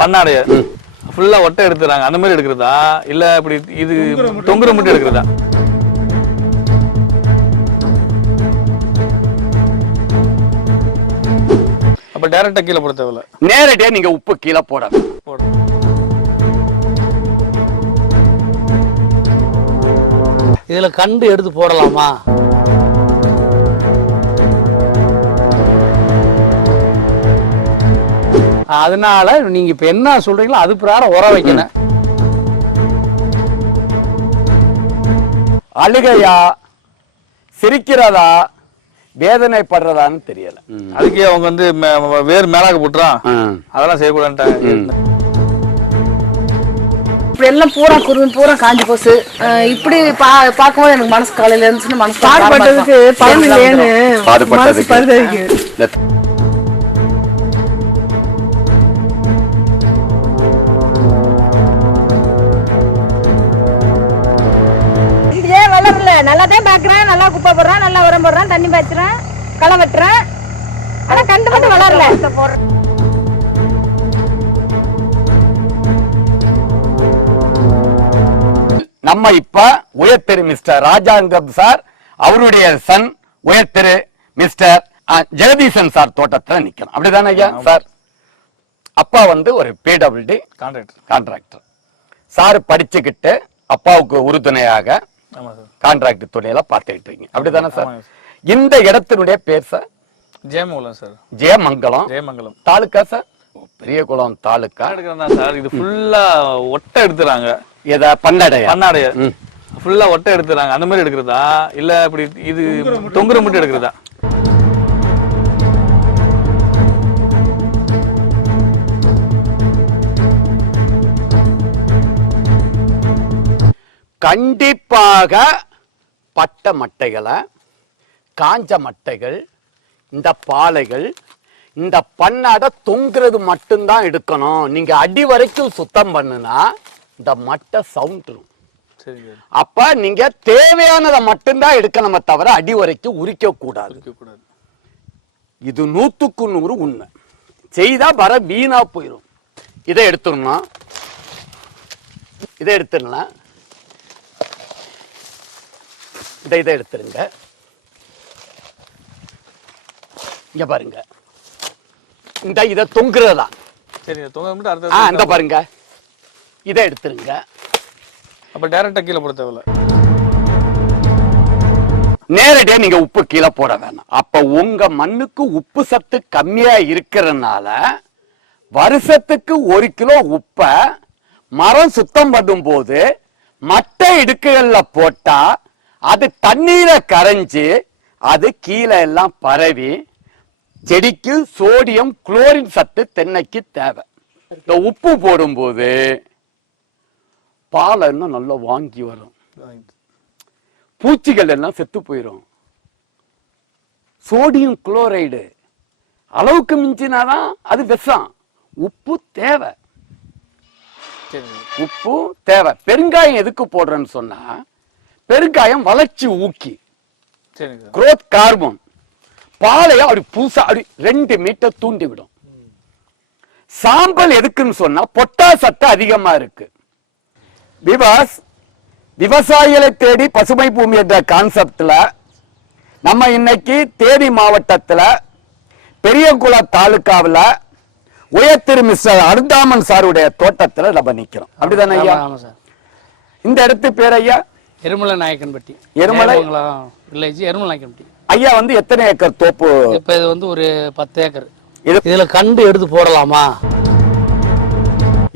பண்ணாடைய ஃபுல்லா ஒட்டை எடுத்துறாங்க அந்த மாதிரி எடுக்கிறதா இல்ல இப்படி இது தொங்குற மட்டும் எடுக்கிறதா? அப்ப டைரக்டா கீழே போட தேவையில்ல, நேரடியா நீங்க உப்பு கீழே போட. இதுல கண்டு எடுத்து போடலாமா? அதனால நீங்க இப்ப என்ன சொல்றீங்களோ அது பிரகாரம் உரம் வைக்கணும். அழுகையா சிரிக்கிறதா வேதனைப்படுறதான்னு தெரியல. அதுக்கே அவங்க வந்து வேறு மேலாக போட்டுறான், அதெல்லாம் செய்யக்கூடாதுட்டாங்க. இப்படி எல்லாம் பூரா குருவி பூரா காஞ்சி போச்சு. இப்படி பார்க்கும்போது எனக்கு மனசு காலையில இருந்துச்சுன்னு மனசு பாடுபட்டதுக்கு பலன் இல்லையேன்னு மனசு பரிதவிக்கு. நல்லாதான் பாக்குறேன், நல்லா குப்பை போடுறான், நல்லா உரம் போடுறான், தண்ணி பாய்ச்சுறான், களை வெட்டுறான், ஆனா கண்டு மட்டும் வளரல. நம்ம இப்ப உயர்திரு மிஸ்டர் ராஜாங்கம் சார் அவருடைய சன் உயர்திரு மிஸ்டர் ஜெகதீசன் சார் தோட்டத்துல நிக்கணும். அப்படிதானே ஐயா சார்? அப்பா வந்து ஒரு PWD கான்ட்ராக்டர் சார், படிச்சுக்கிட்டு அப்பாவுக்கு உறுதுணையாக கான்ட்ராக்ட் தொழில பார்த்துக்கிட்டு இருக்கீங்க. அப்படிதானே சார்? இந்த இடத்தினுடைய பேர் சார் ஜெயமங்கலம் சார். ஜெயமங்கலம் தாலுக்கா சார்? பெரியகுளம் தாலுக்கா சார். இது ஃபுல்லா ஒட்டை எடுத்துறாங்க. ஏதா பண்ணாடைய ஃபுல்லா ஒட்டை எடுத்துறாங்க அந்த மாதிரி எடுக்கிறதா இல்ல இப்படி இது தொங்குற மட்டும் எடுக்கிறதா? கண்டிப்பாக பட்ட மட்டைகளை, காஞ்ச மட்டைகள், இந்த பாலைகள், இந்த பண்ணாட தொங்குறது மட்டும்தான் எடுக்கணும். நீங்க அடி வரைக்கும் சுத்தம் பண்ணுனா இந்த மட்டை சவுண்டும். அப்ப நீங்க தேவையானதை மட்டும்தான் எடுக்கணுமே தவிர அடி வரைக்கும் உரிக்க கூடாது. இது 100க்கு 100 உண்மை. செய்தா வர வீணா போயிடும். இதை எடுத்துடணும், இதை எடுத்துடலாம், இதை எடுத்துருங்க. இங்க பாருங்க, இந்த இதை தொங்குறதா அந்த பாருங்க, இதை எடுத்துருங்க. அப்ப டைரக்டா கீழே போட தேவையில்ல, நேரடியா நீங்க உப்பு கீழே போட வேணாம். அப்ப உங்க மண்ணுக்கு உப்பு சத்து கம்மியா இருக்கிறதுனால வருஷத்துக்கு 1 கிலோ உப்ப மரம் சுத்தம் பண்ணும் போது மட்டை இடுக்குகள்ல போட்டா அது தண்ணீரை கரைஞ்சு அது கீழே எல்லாம் பரவி செடிக்கு சோடியம் குளோரின் சத்து தென்னைக்கு தேவை. இந்த உப்பு போடும்போது பால் இன்னும் நல்லா வாங்கி வரும், பூச்சிகள் எல்லாம் செத்து போயிடும். சோடியம் குளோரைடு அளவுக்கு மிஞ்சினாதான் அது விஷம். உப்பு தேவை, உப்பு தேவை. பெருங்காயம் எதுக்கு போடுறேன்னு சொன்னா, பெருங்காயம் வளர்ச்சி ஊக்கி, குரோத் கார்பன், பாலைய அப்படி புதுசா அப்படி 2 மீட்டர் தூண்டி விடும். சாம்பல் எதுக்குன்னு சொன்னா பொட்டாஸ் சத்து அதிகமா இருக்கு. விவசாயிகளை தேடி பசுமை பூமி என்ற கான்செப்ட்ல நம்ம இன்னைக்கு தேனி மாவட்டத்துல பெரியகுளம் தாலுகாவில் உயர்திரு மிஸ்டர் அருந்தாமன் சாருடைய தோட்டத்துல நம்ம நிக்கிறோம். அப்படிதானே ஐயா? இந்த இடத்து பேர் ஐயா எருமலை நாயக்கன்பட்டி. எருமலை வில்லேஜ் எருமலை நாயக்கன்பட்டி. ஐயா வந்து எத்தனை ஏக்கர் தோப்பு? இப்ப இது வந்து ஒரு 10 ஏக்கர். இதுல கண்டு எடுத்து போடலாமா?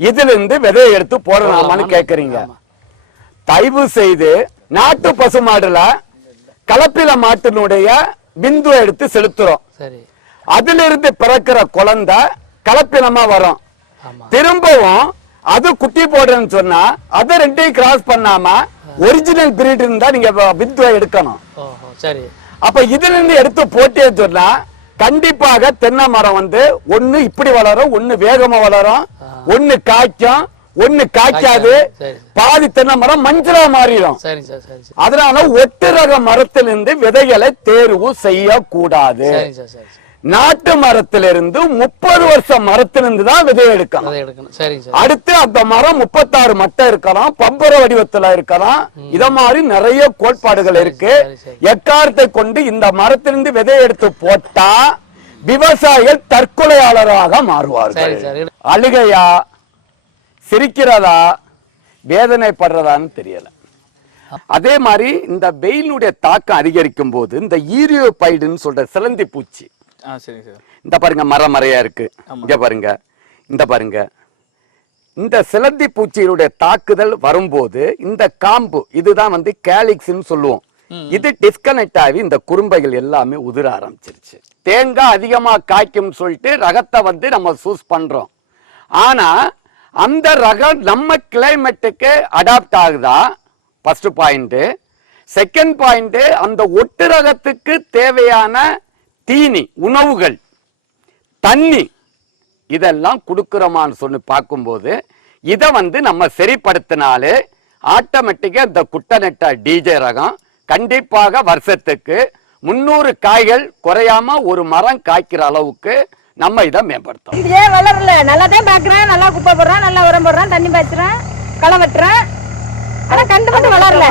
இதுல இருந்து விதையை எடுத்து போடலாமான்னு கேக்குறீங்க. தயவு செய்து நாட்டு பசுமாடுல கலப்பில மாட்டினுடைய பிந்து எடுத்து செலுத்துறோம். சரி, அதுல இருந்து பிறக்கிற குழந்தை கலப்பினமா வரும். திரும்பவும் அது குட்டி போடுறேன்னு சொன்னா அதை 2ஐயும் கிராஸ் பண்ணாம ஒரிஜினல் பிரீட் இருந்தா நீங்க வித்துவ எடுக்கணும். சரி, அப்ப இதுல இருந்து எடுத்து போட்டே சொன்னா கண்டிப்பாக தென்னை மரம் வந்து ஒண்ணு இப்படி வளரும், ஒண்ணு வேகமா வளரும், ஒண்ணு காய்க்கும், ஒண்ணு காய்க்காது. பாதி தென்னை மரம் மஞ்சளா மாறிடும். அதனால ஒட்டு ரக மரத்திலிருந்து விதைகளை தேர்வு செய்ய கூடாது. நாட்டு மரத்திலிருந்து 30 வருஷம் மரத்திலிருந்து தான் விதை எடுக்கணும். அதை எடுக்கணும். சரிங்க சார். அடுத்து அந்த மரம் 36 மட்டை இருக்கலாம், பம்பர வடிவத்துல இருக்கலாம். இத மாதிரி நிறைய கோட்பாடுகள் இருக்கு. எக்காரத்தை கொண்டு இந்த மரத்திலிருந்து விதை எடுத்து போட்டா விவசாயிகள் தற்கொலையாளராக மாறுவார்கள். அழுகையா, சிரிக்கிறதா, வேதனைப்படுறதான்னு தெரியல. அதே மாதிரி இந்த வெயிலுடைய தாக்கம் அதிகரிக்கும் போது இந்த ஈரியோபைடுன்னு சொல்ற சிலந்தி பூச்சி, இந்த பாருங்க மறையா இருக்கு, இங்க பாருங்க, இந்த பாருங்க, இந்த சிலந்தி பூச்சியினுடைய தாக்குதல் வரும்போது இந்த காம்பு இதுதான் வந்து கேலிக்ஸ்ன்னு சொல்லுவோம், இது டிஸ்கனெக்ட் ஆகி இந்த குறும்பைகள் எல்லாமே உதிர ஆரம்பிச்சிருச்சு. தேங்காய் அதிகமா காய்க்கும் சொல்லிட்டு ரகத்தை வந்து நம்ம சூஸ் பண்றோம். ஆனா அந்த ரகம் நம்ம கிளைமேட்டுக்கு அடாப்ட் ஆகுதா? First point. செகண்ட் பாயிண்ட், அந்த ஒட்டு ரகத்துக்கு தேவையான தீனி, உணவுகள், தண்ணி இதெல்லாம் கொடுக்கிறோமான்னு சொல்லி பார்க்கும்போது இதை வந்து நம்ம சரிப்படுத்தினாலே ஆட்டோமேட்டிக்கா இந்த குட்டநெட்டா டிஜே ரகம் கண்டிப்பாக வருஷத்துக்கு 300 காய்கள் குறையாம ஒரு மரம் காய்க்கிற அளவுக்கு நம்ம இதை மேம்படுத்தோம். இதே வளரல, நல்லா தான் பாக்குறேன், நல்லா குப்பை போடுறான், நல்லா உரம் போடுறான், தண்ணி பாய்ச்சுறேன், களை வெட்டுறேன், ஆனா கண்டு மட்டும் வளரல.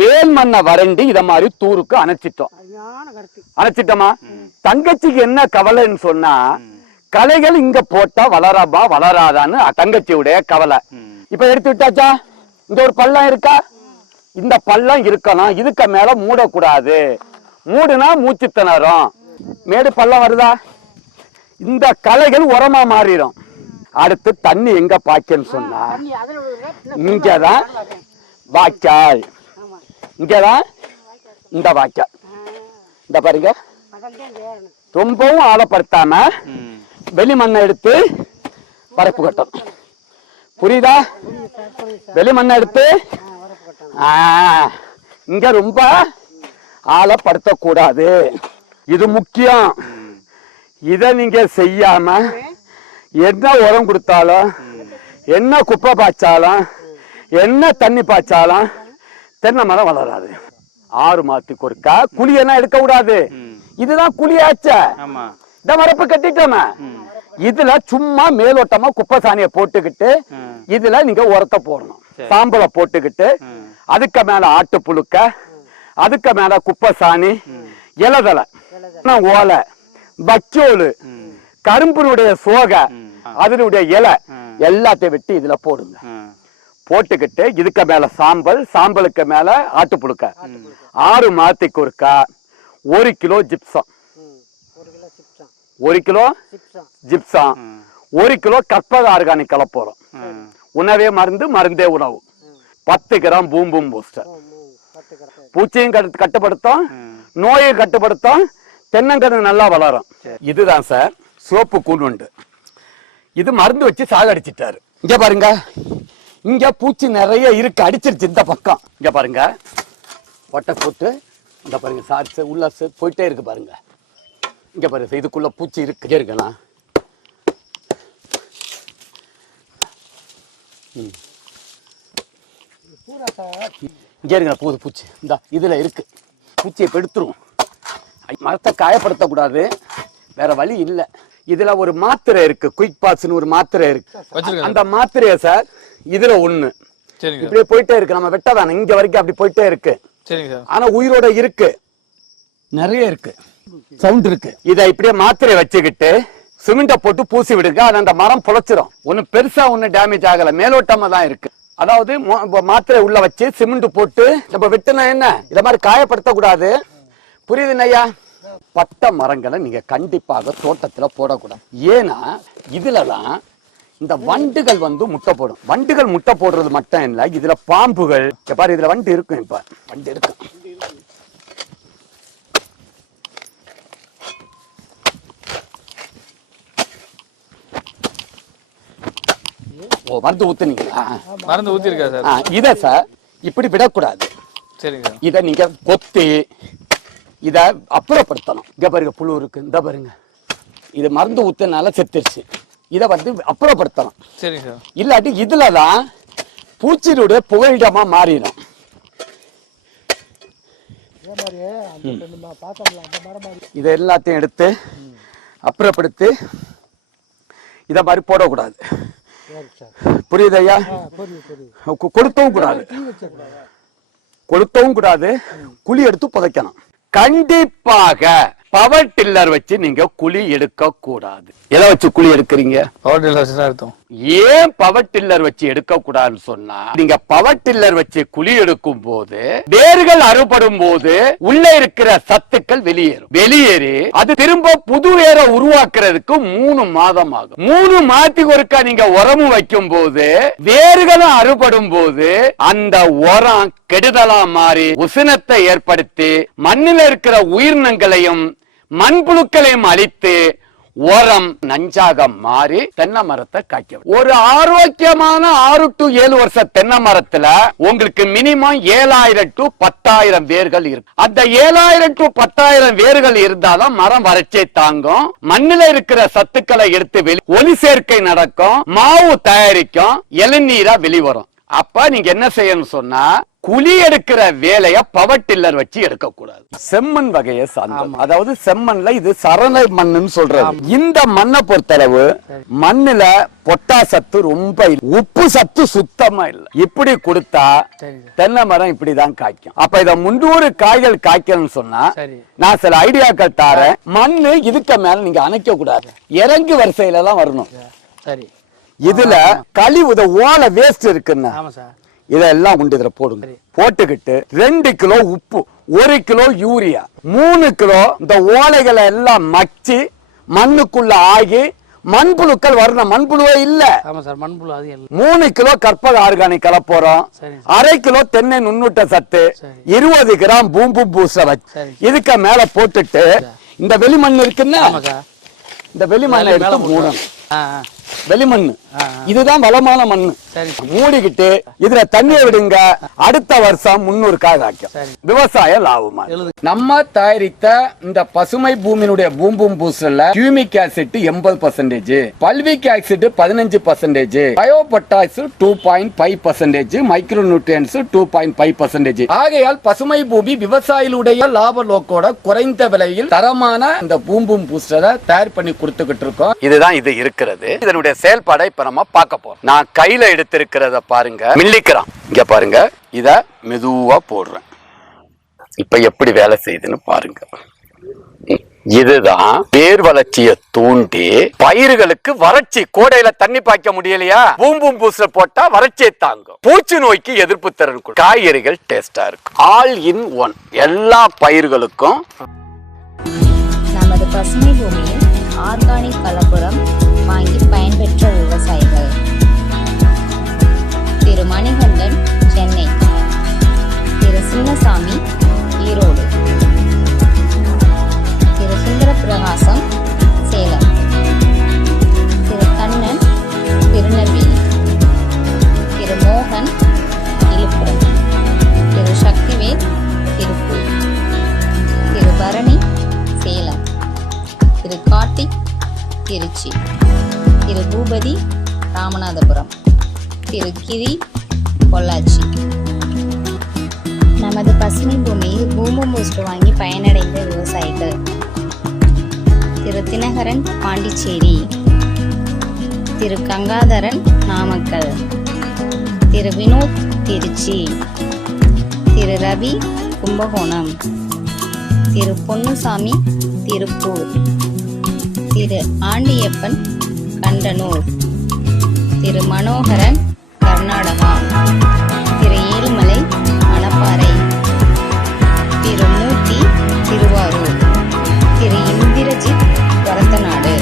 மேல் மண்ணை வறண்டி இத மாதிரி தூருக்கு அணைச்சிட்டோமா. தங்கச்சிக்கு என்ன கவலைன்னு சொன்னா, களைகள் இங்க போட்டா வளராபா வளராதான்னு தங்கச்சியுடைய கவலை. இப்ப எடுத்து விட்டாச்சா, இங்க ஒரு பள்ளம் இருக்கா, இந்த பள்ளம் இருக்கலாம், இதுக்கு மேல மூடக்கூடாது, மூடுனா மூச்சு திணறும். மேடு பள்ளம் வருதா, இந்த களைகள் உரமா மாறிடும். அடுத்து தண்ணி எங்க பாய்க்கன்னு சொன்னா, இங்கதான் வாய்க்கால், இங்கதான் இந்த வாய்க்கால், இந்த பாருங்க. ரொம்பவும் ஆழப்படுத்தாம வெளி மண்ணை எடுத்து பரப்பு கட்டணும். புரியுதா? வெளி மண்ணை எடுத்து இங்க ரொம்ப ஆழப்படுத்த கூடாது, இது முக்கியம். இத நீங்க செய்யாம என்ன உரம் கொடுத்தாலும், என்ன குப்பை பாய்ச்சாலும், என்ன தண்ணி பாய்ச்சாலும் தென்னை மரம் வளராது. 6 மாதத்துக்கு ஒருக்கா குழியெல்லாம் எடுக்க கூடாது. இதுதான் குழியாச்ச, இந்த மரப்பு கட்டிட்டோமே, இதுல சும்மா மேலோட்டமா குப்பை சாணியை போட்டுக்கிட்டு இதுல நீங்க உரத்தை போடணும். சாம்பலை போட்டுக்கிட்டு அதுக்கு மேல ஆட்டு புழுக்க, அதுக்கு மேல குப்பை சாணி, இலதலை, ஓலை, வக்கோலு, கரும்பினுடைய சோகை, அதனுடைய இலை எல்லாத்தையும் விட்டு இதுல போடுங்க. போட்டுக்கிட்டு இதுக்கு மேல சாம்பல், சாம்பலுக்கு மேல ஆட்டு புழுக்க, 6 மாதத்துக்கு ஒருக்கா 1 kilo gypsum, 1 kilo gypsum, 1 kilo Karpaga organic கலப்போறோம். உணவே மருந்து, மருந்தே உணவு. 10 கிராம் பூம்பும் பூஸ்டர். பூச்சியும் கட்டுப்படுத்தும், நோயை கட்டுப்படுத்தும், தென்னங்கன்று நல்லா வளரும். இதுதான் சார் சோப்பு கூண்டு. இது மருந்து வச்சு சாகடிச்சிட்டாரு. இங்க பாருங்க, இங்க பூச்சி நிறைய இருக்கு, அடிச்சிருச்சு இந்த பக்கம். இங்க பாருங்க, வட்டை போட்டு இந்த பாருங்க சார்ஸ் உள்ள போயிட்டே இருக்கு பாருங்க. இங்க பாருங்க, இதுக்குள்ள பூச்சி இருக்கு இருக்கலாம். இங்க இருக்க போகுது பூச்சி, இந்த இதுல இருக்கு. பூச்சியை எடுத்துரும். மரத்தை காயப்படுத்த கூடாது, வேற வழி இல்ல. இதுல ஒரு மாத்திரை இருக்கு, குயிக் பாஸ்ன்னு ஒரு மாத்திரை இருக்கு. அந்த மாத்திரைய சார் இதுல ஒண்ணு இப்படியே போயிட்டே இருக்கு. நம்ம வெட்டதானே இங்க வரைக்கும் அப்படி போயிட்டே இருக்கு. ஆனா உயிரோட இருக்கு, நிறைய இருக்கு, சவுண்ட் இருக்கு. இதை இப்படியே மாத்திரை வச்சுக்கிட்டு சிமெண்ட போட்டு பூசி விடுங்க, அது அந்த மரம் பொழைச்சிரும். ஒண்ணு பெருசா ஒண்ணு டேமேஜ் ஆகல, மேலோட்டமா தான் இருக்கு. அதாவது மாத்திரை உள்ள வச்சு சிமெண்ட் போட்டு நம்ம வெட்டினா என்ன, இத மாதிரி காயப்படுத்த கூடாது. புரியுது ஐயா? பட்ட மரங்களை நீங்க கண்டிப்பாக தோட்டத்துல போடக்கூடாது. ஏன்னா இதுலதான் இந்த வண்டுகள் வந்து முட்டை போடும். வண்டுகள் முட்டை போடுறது மட்டும் இல்ல, இதுல பாம்புகள் பாரு, இதுல வண்டு இருக்கும். இப்ப வண்டு இருக்கும். ஓ, மருந்து ஊத்துனீங்களா? மருந்து ஊத்திருக்கா சார்? இத சார் இப்படி விடக்கூடாது. சரிங்க. இத நீங்க கொத்தி இத அப்புறப்படுத்தணும். இங்க பாருங்க புழு இருக்கு, இந்த பாருங்க, இது மருந்து ஊத்தினால செத்துருச்சு. இத வந்து அப்புறப்படுத்தணும். சரிங்க சார். இல்லாட்டி இதுலதான் பூச்சியினுடைய புகலிடமா மாறிடும். இதை எல்லாத்தையும் எடுத்து அப்புறப்படுத்தி இத மாதிரி போடக்கூடாது. புரியுதையா? கொளுத்தவும் கூடாது, கொளுத்தவும் கூடாது. குழி எடுத்து புதைக்கணும். கண்டிப்பாக பவர் டில்லர் வச்சு நீங்க குழி எடுக்க கூடாது. எதை வச்சு குழி எடுக்கிறீங்க? பவர் டில்லர் வச்சு தான் எடுத்தோம். ஏன் பவர் டில்லர் வச்சு எடுக்க கூடாதுன்னு சொன்னா, நீங்க பவர் டில்லர் வச்சு குழி எடுக்கும் போது வேர்கள் அறுபடும் போது உள்ள இருக்கிற சத்துக்கள் வெளியேறி அது திரும்ப புது வேரை உருவாக்குறதுக்கு 3 மாதம் ஆகும். 3 மாதத்துக்கு ஒருக்கா நீங்க உரமு வைக்கும் போது வேர்களும் அறுபடும் போது அந்த உரம் கெடுதலா மாறி உஷ்ணத்தை ஏற்படுத்தி மண்ணில் இருக்கிற உயிரினங்களையும் மண்புழுக்களையும் அழித்து உரம் நஞ்சாக மாறி தென்னை மரத்தை காய்க்கும். ஒரு ஆரோக்கியமான 6 to 7 வருஷ தென்னை மரத்துல உங்களுக்கு மினிமம் 7000 to 10,000 வேர்கள் இருக்கு. அந்த 7000 to 10,000 வேர்கள் இருந்தாலும் மரம் வறட்சியை தாங்கும். மண்ணில இருக்கிற சத்துக்களை எடுத்து ஒளி சேர்க்கை நடக்கும், மாவு தயாரிக்கும், இளநீரா வெளிவரும். அப்ப நீங்க என்ன செய்யணும் சொன்னா, குழி எடுக்கிற வேலைய பவர் டில்லர் வச்சு எடுக்க கூடாது. செம்மண் வகையை சார்ந்தது. அதாவது செம்மண்ல இது சரணை மண்ணுன்னு சொல்றது. இந்த மண்ணை பொறுத்தளவு மண்ணுல பொட்டாசத்து ரொம்ப இல்ல, உப்பு சத்து சுத்தமா இல்ல. இப்படி கொடுத்தா தென்னை மரம் இப்படிதான் காய்க்கும். அப்ப இத 300 காய்கள் காய்க்கணும்னு சொன்னா நான் சில ஐடியாக்கள் தாரேன். மண்ணு இதுக்கு மேல நீங்க அணைக்க கூடாது, இறங்கு வரிசையில தான் வரணும். சரி, இதுல கழிவு ஓலை வேஸ்ட் இருக்குன்னு இதெல்லாம் உண்டு. இதுல போடுங்க. போட்டுக்கிட்டு 2 கிலோ உப்பு, 1 கிலோ யூரியா, 3 கிலோ இந்த ஓலைகளை எல்லாம் மச்சி மண்ணுக்குள்ள ஆகி மண்புழுக்கள் வரணும். மண்புழுவே இல்ல, 3 கிலோ கற்பக ஆர்கானிக் கலப்போறோம், 1/2 கிலோ தென்னை நுண்ணூட்ட சத்து, 20 கிராம் பூம்பு பூச வச்சு இதுக்கு மேல போட்டுட்டு இந்த வெளிமண் இருக்குன்னா இந்த வெளிமண்ணை எடுத்து மூடணும். வெளிமண்ணு இதுதான் வளமான மண்ணு. மூடிக்கிட்டு இதுல தண்ணியை விடுங்க. அடுத்த வருஷம் 300 காய் காய்க்கும். விவசாய லாபமா. நம்ம தயாரித்த இந்த பசுமை பூமியினுடைய பூம்பும் பூஸ்டர்ல humic acid 80%, fulvic acid 15%, bio potash 2.5%, micro nutrients 2.5%. ஆகையால் பசுமை பூமி விவசாயிகளுடைய லாப நோக்கோட குறைந்த விலையில் தரமான இந்த பூம்பும் பூஸ்டரை தயார் பண்ணி கொடுத்துக்கிட்டு இருக்கோம். இதுதான் இது இருக்கிறது. இதனுடைய செயல்பாடை இப்ப நம்ம பார்க்க போறோம். நான் கையில எடுத்திருக்கிறத பாருங்க, மில்லிகிராம். இங்க பாருங்க, இத மெதுவா போடுறேன். இப்ப எப்படி வேலை செய்யுதுன்னு பாருங்க. இதுதான் வேர் வளர்ச்சியை தூண்டி பயிர்களுக்கு வறட்சி, கோடையில தண்ணி பாய்க்க முடியலையா, பூம்பும் பூஸ்டர் போட்டா வறட்சியை தாங்கும், பூச்சி நோய்க்கு எதிர்ப்பு திறன், காய்கறிகள் டேஸ்டா இருக்கும். ஆல் இன் ஒன், எல்லா பயிர்களுக்கும். நமது பசுமை பூமியில் ஆர்கானிக் கலப்புரம் வாங்கி பயன்பெற்ற விவசாயிகள் திரு மணிகண்டன் சென்னை, திரு சின்னசாமி ஈரோடு, திரு சுந்தர பிரகாசம் சேலம், திரு கண்ணன் திருநெல்வேலி, திரு மோகன் விழுப்புரம், திரு சக்திவேல் திருப்பூர், திரு பரணி சேலம், திரு கார்த்திக் திருச்சி, திரு பூபதி ராமநாதபுரம், திரு கிரி பொள்ளாச்சி. நமது பசுமை பூமியில் பூம்பும் பூஸ்டர் வாங்கி பயனடைந்த விவசாயிகள் திரு தினகரன் பாண்டிச்சேரி, திரு கங்காதரன் நாமக்கல், திரு வினோத் திருச்சி, திரு ரவி கும்பகோணம், திரு பொன்னுசாமி திருப்பூர், திரு ஆண்டியப்பன் கண்டனூர், திரு மனோகரன் கர்நாடகா, திரு ஏழுமலை மணப்பாறை, திரு மூர்த்தி திருவாரூர், திரு இந்திரஜித் வரத்தநாடு.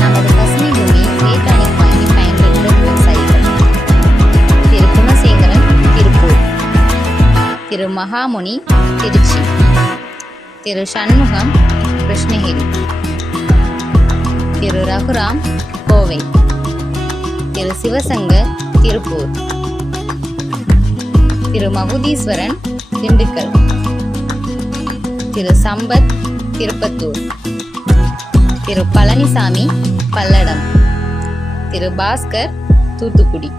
நமது பசுமை பூமி வேட்டானிக் வாங்கி பயன்பெற்ற விவசாயிகள் திரு குணசேகரன் திருப்பூர், திரு மகாமுனி திருச்சி, திரு சண்முகம் கிருஷ்ணகிரி, திரு ரகுராம் கோவை, திரு சிவசங்கர் திருப்பூர், திரு மகுதீஸ்வரன் திண்டுக்கல், திரு சம்பத் திருப்பத்தூர், திரு பழனிசாமி பல்லடம், திரு பாஸ்கர் தூத்துக்குடி.